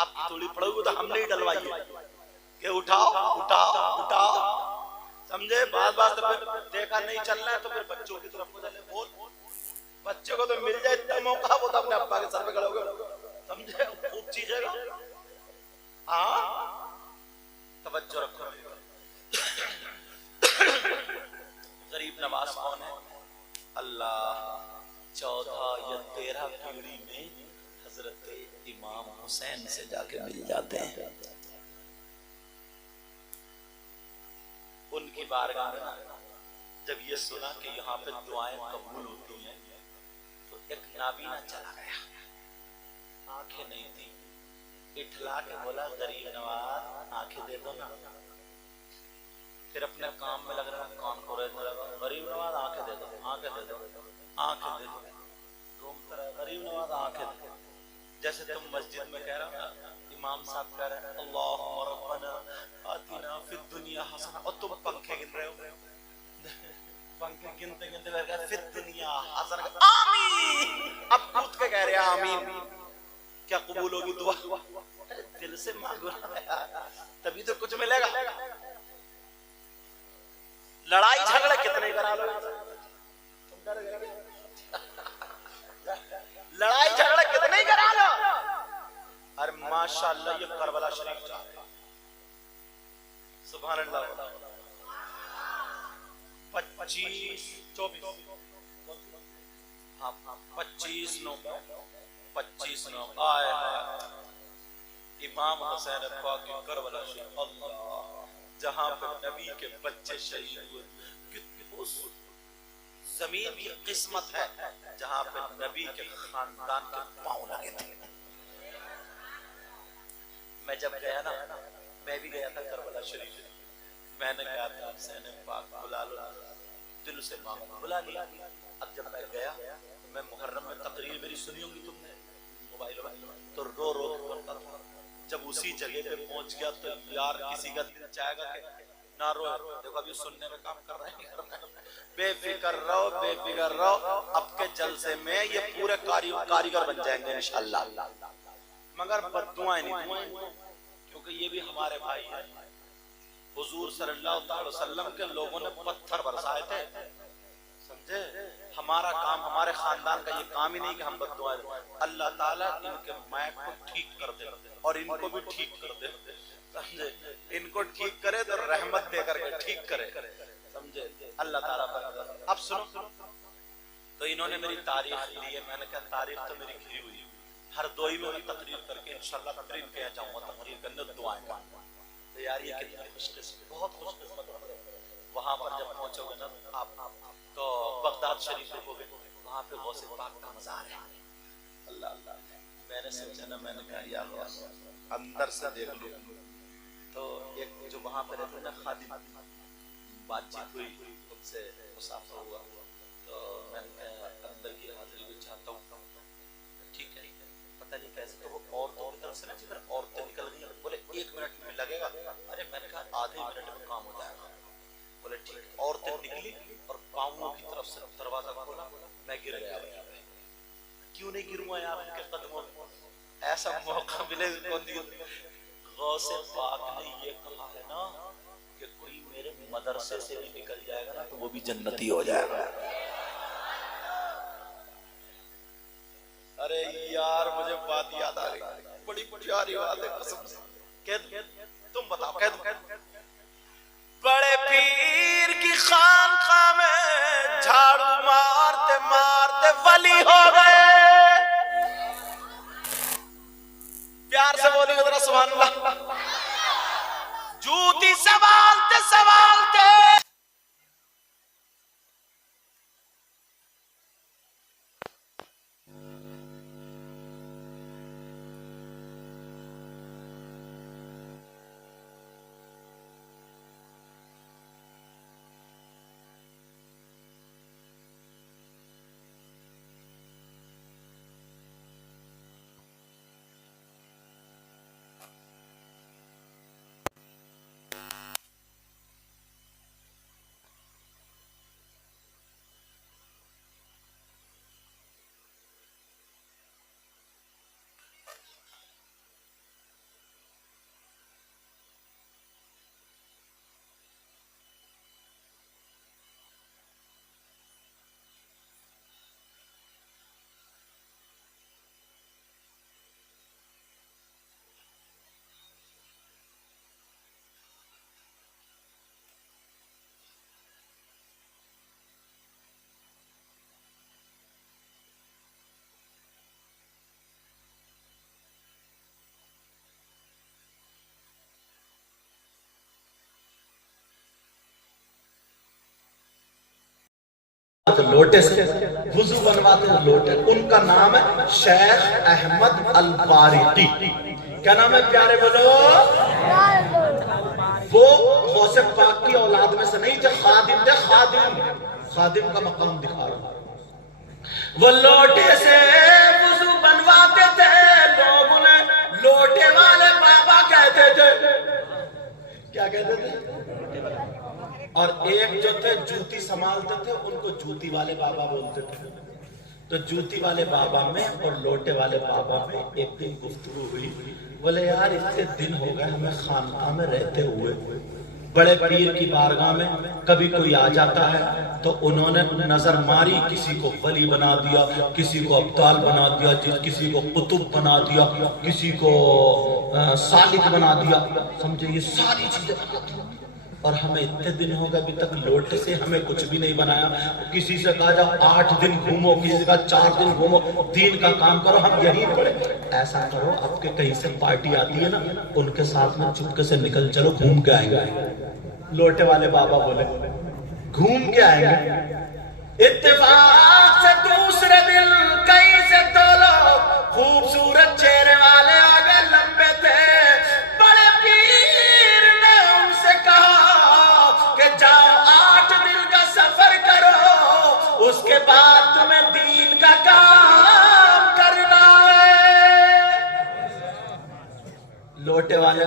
آپ کی تھوڑی پڑوگی تو ہم نے ہی ڈلوائی ہے کہ اٹھاؤ اٹھاؤ اٹھاؤ، سمجھے؟ بعض دیکھا نہیں چلنا ہے تو پھر بچوں کی طرف چلے، بول بچے کو تو مل جائے اتنا موقع، وہ تو اپنے ابا کے سر پہ کھڑے ہو گئے، سمجھے؟ خوب چیزیں گا، ہاں توجہ رکھو۔ غریب نواز کون ہے؟ اللہ 14 یا 13 پیڑھی میں حضرت امام حسین سے جا کے مل جاتے ہیں۔ ان کی بارگاہ میں جب یہ سنا کہ یہاں پہ دعائیں قبول ہوتی ہیں تو ایک نابینا چلا گیا، آنکھیں نہیں تھی، اٹھلا کے بولا غریب نواز آنکھیں دے دو نا، پھر اپنے کام میں لگ رہا ہے، کام کو رہنے لگا، غریب نواز آنکھیں دے دو، آنکھیں دے دو، آنکھیں دے دو، گھومتا رہا غریب نواز آنکھیں دے دو۔ جیسے تم مسجد میں کہہ رہا ہوں نا، امام صاحب کہہ رہے ہیں اللہم ربنا آتنا فی الدنیا حسنہ، اور تم پنکھے گن رہے ہو، پنکھے گنتے گنتے کہہ رہے ہیں فی الدنیا حسنہ، آمین، اب کود کے کہہ رہے ہیں آمین، کیا قبول ہوگی دعا؟ دل سے مانگو تبھی تو کچھ ملے گا۔ لڑائی جھگڑے کتنے کرا لو، لڑائی جھگڑے کتنے کرا لو، ارے ماشاءاللہ یہ کربلا شریف جا رہے، سبحان اللہ، 25 24 ہاں 25 نو آئے امام حسین پاک کی کربلا شریف، اللہ جہاں پہ نبی کے بچے شہید ہوئے، اس زمین کی قسمت ہے جہاں پہ نبی کے خاندان کے پاؤں لگے تھے۔ میں جب گیا نا، میں بھی گیا تھا کربلا شریف، میں نے کہا تھا حسین پاک بلا لو، دل سے مانگو، بلا لیا۔ اب جب میں گیا تو میں محرم میں تقریر میری سنی ہوگی تم نے موبائل میں، تو رو رو کرتا تھا، جب اسی جگہ پہ پہنچ گیا تو یار کسی کا دل چاہے گا کہ نہ روئے، دیکھو ابھی سننے میں کام کر رہے ہیں، بے فکر رہو بے فکر رہو، اب کے جلسے میں یہ پورے کاریگر بن جائیں گے انشاءاللہ، مگر بد دعائیں نہیں، کیونکہ یہ بھی ہمارے بھائی ہیں۔ حضور صلی اللہ علیہ وسلم کے لوگوں نے پتھر برسائے تھے، سمجھے؟ ہمارا کام، ہمارے خاندان کا یہ کام ہی نہیں کہ ہم بد دعائیں دیں، اللہ تعالیٰ ان کے مائک کو ٹھیک کر دے اور ان کو بھی ٹھیک کر دے، سمجھے؟ ان کو ٹھیک کرے تو رحمت دے کر کے ٹھیک کرے، سمجھے؟ اللہ تعالیٰ پر۔ اب سنو، تو انہوں نے میری تاریخ لی ہے، میں نے کہا تاریخ تو میری گھری ہوئی ہے، ہر دوئی میں تقریر کر کے انشاءاللہ تقریر کیا جاؤں گا، تقریر کرنے دعائیں گا، تو یار یہ کتنی خوش قسمت، بہت خوش قسمت ہے۔ وہاں پر جب پہنچو گے نا آپ تو بغداد شریف دیکھو گے، وہاں پہ غوث پاک کا مزار ہے، اللہ اللہ، میں نے سوچا نا، میں نے کہا یا اللہ اندر سے دیکھ لوں، تو ایک جو وہاں پہ رہتے نا خادم، بات چیت ہوئی ان سے، مسافر ہوا، تو میں نے اندر کی حاضری بھی چاہتا ہوں، ٹھیک ہے، پتہ نہیں کیسے، تو وہ عورتوں کی طرف سے نا جدھر عورتیں نکل گئی، بولے 1 منٹ میں لگے گا، ارے میں نے کہا آدھے منٹ میں کام ہو جائے گا، بولے ٹھیک، عورتیں نکلی اور پاؤں کی طرف سے دروازہ کھولا، میں گر گیا، کیوں نہیں گروں گا یار ان کے قدموں میں، ایسا موقع ملے کون نہیں۔ غوث پاک نے یہ کہا ہے نا کہ کوئی میرے مدرسے سے بھی نکل جائے گا نا تو وہ بھی جنتی ہو جائے گا۔ ارے یار مجھے بات یاد آ گئی، بڑی پیاری بات ہے قسم سے، تم بتاؤ، کہہ دو، بڑے پیر کی خانقاہ میں جھاڑو مارتے مارتے ولی ہو گئے، پیار سے بولی ذرا سبحان اللہ، جوتی سوالتے سوالتے لوٹے سے وضو بنواتے ہیں لوٹے. ان کا نام ہے شیخ احمد البارقی. کیا نام ہے پیارے بولو؟ وہ غوث پاک کی اولاد میں سے نہیں تھے, خادم تھے, خادم کا مقام دکھا رہا ہوں. وہ لوٹے سے وضو بنواتے تھے, لوگ انہیں لوٹے والے بابا کہتے تھے. کیا کہتے تھے؟ اور ایک جو تھے جوتی سنبھالتے تھے, ان کو جوتی والے بابا بولتے تھے. تو جوتی والے بابا میں اور لوٹے والے بابا میں ایک دن گفتگو ہوئی. بولے یار اتنے دن ہو گئے ہمیں خانقاہ میں رہتے ہوئے, بڑے پیر کی بارگاہ میں کبھی کوئی آ جاتا ہے تو انہوں نے نظر ماری, کسی کو ولی بنا دیا, کسی کو ابدال بنا دیا, کسی کو قطب بنا دیا, کسی کو سالک بنا دیا, سمجھے یہ ساری چیزیں بنا دیا. اور ہمیں اتنے دن ہو گئے ابھی تک لوٹے سے ہمیں کچھ بھی نہیں بنایا. کسی سے کہا جاؤ 8 دن گھومو, کسی سے کہا 4 دن گھومو, دین کا کام کرو, ہم یہی پڑے. ایسا کرو اب کے کہیں سے پارٹی آتی ہے نا, ان کے ساتھ میں چپکے سے نکل چلو, گھوم کے آئیں گے. لوٹے والے بابا بولے گھوم کے آئیں گے. اتفاق سے دوسرے دن کہیں سے 2 لوگ خوبصورت چہرے والے آگے لمبے تھے. بڑے پیر نے ان سے کہا کہ جاؤ 8 دن کا سفر کرو, اس کے بعد تمہیں دین کا کام کرنا ہے. لوٹے والے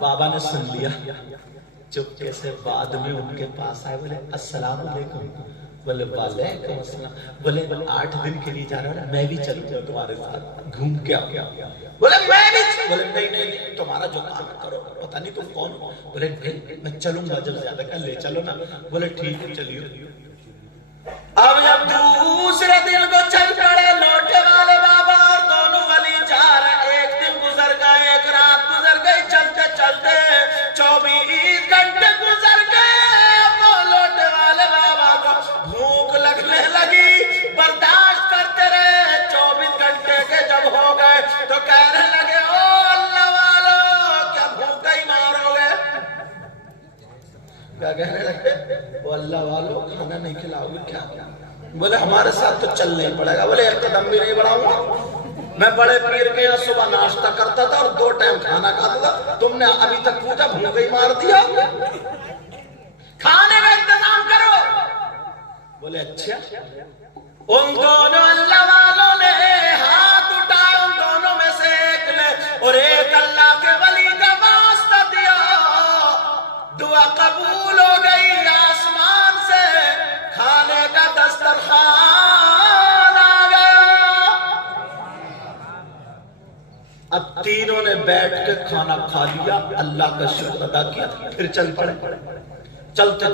بابا نے سن لیا, چپکے سے بعد میں ان کے پاس آئے, بولے السلام علیکم. بولے وعلیکم السلام. بولے 8 دن کے لیے جا رہا ہوں, میں بھی چلوں گا تمہارے ساتھ, گھوم کے آؤ. بولے میں بھی. بولے نہیں تمہارا جو کام کرو, پتہ نہیں تم کون ہو. بولے میں چلوں گا, جب زیادہ کر لے چلو نا. بولے ٹھیک ہے چلیے. اب جب دوسرے دن کو چل پڑے لوٹے والے بابا اور دونوں ولی جا رہے, ایک دن گزر گئے, ایک رات گزر گئی, چلتے چلتے 24 گھنٹے گزر گئے. وہ لوٹے والے بابا کو بھوک لگنے لگی, برداشت کرتے رہے. 24 گھنٹے کے جب ہو گئے تو کہنے لگے او اللہ والو کیا بھوکا ہی مارو گے. کیا کہنے لگے؟ وہ اللہ والو کھانا نہیں کھلاؤ گے کیا؟ بولے ہمارے ساتھ تو چل نہیں پڑے گا. بولے ایک قدم بھی نہیں بڑھاؤں گا. میں بڑے پیر کے یہاں صبح ناشتہ کرتا تھا اور 2 ٹائم کھانا کھاتا تھا, تم نے ابھی تک پوچھا بھوکا ہی مار دیا. کھانے کا انتظام کرو. بولے اچھا. ان دونوں اللہ والوں نے ہاتھ اٹھائے, ان دونوں میں سے ایک نے اور ایک اللہ کے ولی کا واسطہ دیا. دعا قبول ہو گئی, آسمان سے کھانے کا دسترخوان آ گیا. اب تینوں نے بیٹھ کے کھانا کھا لیا, اللہ کا شکر ادا کیا, پھر چل پڑے. چلتے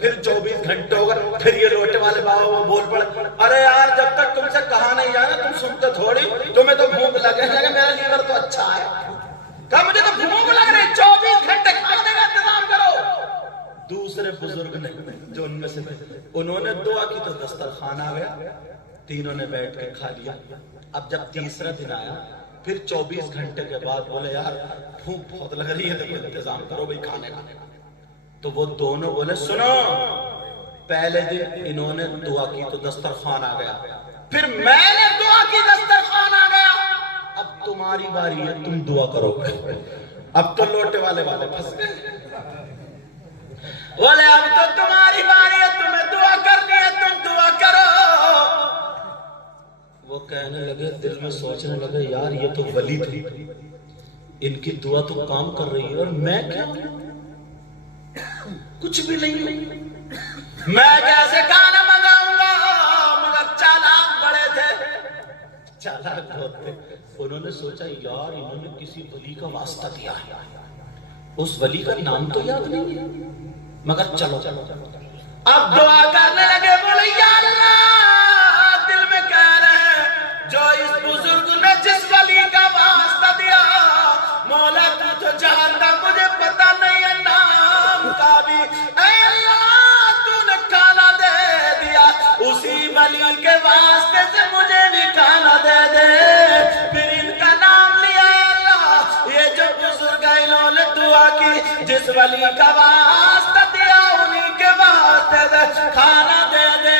پھر 24 گھنٹے ہو گئے. پھر یہ لوٹے والے بابا بول پڑے, ارے یار جب تک تم سے کہا نہیں جانا تم سنتے تھوڑی, تمہیں تو بھوک لگے, میرا لیور تو اچھا ہے. کہا مجھے تو بھوک لگ رہی, 24 گھنٹے کھانے کا انتظام کرو. دوسرے بزرگ نے جو ان میں سے تھے, انہوں نے دعا کی تو دسترخوان آ گیا, تینوں نے بیٹھ کے کھا لیا. اب جب تیسرا دن آیا, پھر 24 گھنٹے کے بعد بولے یار بھوک بہت لگ رہی ہے, تو انتظام کرو بھائی کھانے کا. تو وہ دونوں بولے سنو, پہلے دن انہوں نے دعا کی تو دسترخوان آ گیا, پھر میں نے دعا کی دسترخوان آ گیا, اب تمہاری باری ہے, تم دعا کرو. اب تو لوٹے والے پھنس گئے. بولے اب تو تمہاری باری ہے, تمہیں دعا کرنی ہے, تم دعا کرو. وہ کہنے لگے, دل میں سوچنے لگے, یار یہ تو ولی تھی, ان کی دعا تو کام کر رہی ہے, اور میں کیا کچھ بھی نہیں ہوں, میں کیسے کھانا منگاؤں گا. مگر چالاک بڑے تھے, چالاک بہت تھے. انہوں نے سوچا یار انہوں نے کسی ولی کا واسطہ دیا ہے, اس ولی کا نام تو یاد نہیں ہے, مگر چلو. اب دعا کرنے لگے, بولے یا اللہ, دل میں کہہ رہے جو اس بزرگ نے جس ولی کا واسطہ دیا, مولا تو جانتا, مجھے پتا نہیں ہے نام کا بھی. اے اللہ تو نے کھانا دے دیا, اسی ولی کے واسطے سے مجھے بھی کھانا دے دے. پھر ان کا نام لیا, اللہ یہ جو بزرگ ہیں انہوں نے دعا کی, جس ولی کا واسطہ دیا انہی کے واسطے سے کھانا دے دے.